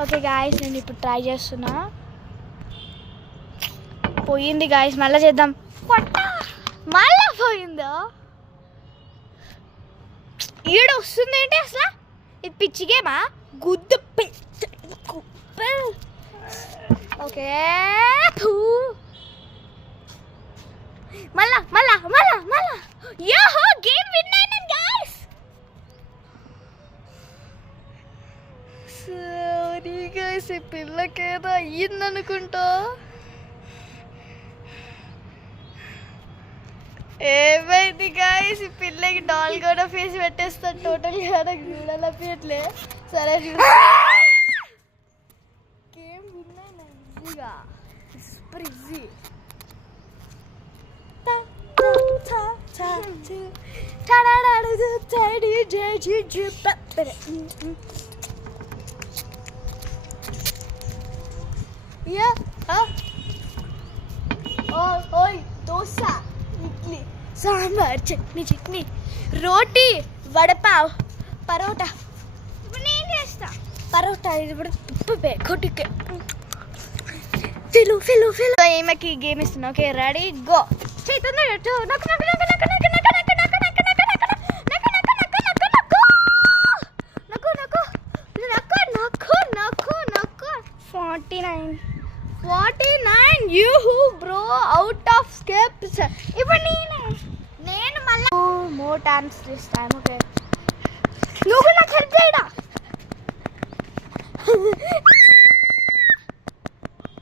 Okay guys, నేను ఇప్పుడు try చేస్తున్నా. పోయింది గాయస్, మళ్ళీ చేద్దాం. మళ్ళా పోయిందా? ఈడ వస్తుంది ఏంటి అసలు? ఇది పిచ్చిగేమా? గుద్దు. ఓకే, మళ్ళా మళ్ళా మళ్ళా మళ్ళా. యాహో, గేమ్ విన్ అయినాను గాయ్స్. సారీ గాయ్స్, ఈ పిల్లకేదో అయ్యిందనుకుంటా. ఏమైంది గాయ్స్, ఈ పిల్లకి డాల్ కూడా ఫేస్ పెట్టేస్తాను. టోటల్గా నాకు చూడాలనిపించట్లే. సరే గేమ్ విన్ అయినా ఈజీగా, సూపర్ ఈజీ. దోశ, ఇడ్లీ, సాంబార్, చట్నీ, రోటీ, వడపావ్, పరోటా. ఇప్పుడు నేను చేస్తా పరోటా. ఇది కూడా కొట్టికే ఫిలు. ఈమెకి గేమ్ ఇస్తున్నా. Okay, ready, go. Chaitanya 49 yoohoo bro, out of స్కెప్స్. ఇప్పుడు నేను మళ్ళీ more times this time. Okay, నువ్వు నాకు హెల్ప్ చేయడా?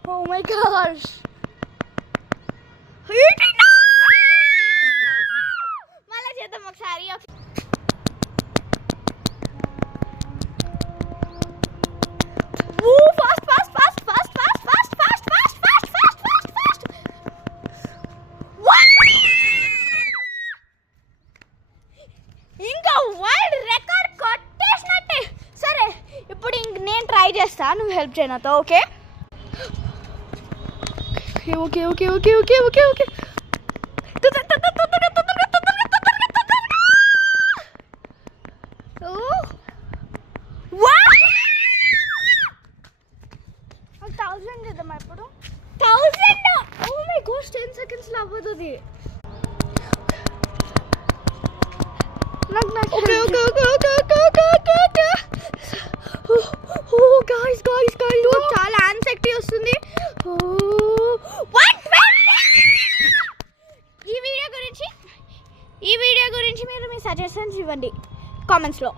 ఓ మై గాష్, మళ్ళీ చేద్దాం ఒకసారి. ఇంకా వరల్డ్ రికార్డ్ కొట్టేసినట్టే. సరే, ఇప్పుడు నేను ట్రై చేస్తా, నువ్వు హెల్ప్ చేయనాతో. Okay okay okay okay okay okay okay చేద్దామా ఇప్పుడు? 1000. ఓ మై గాష్, 10 సెకండ్స్లో అవ్వదు. Okay okay okay okay okay okay okay. Oh guys చాలా ఆన్సైటీ వస్తుంది. ఈ వీడియో గురించి మీరు మీ సజెషన్స్ ఇవ్వండి కామెంట్స్లో.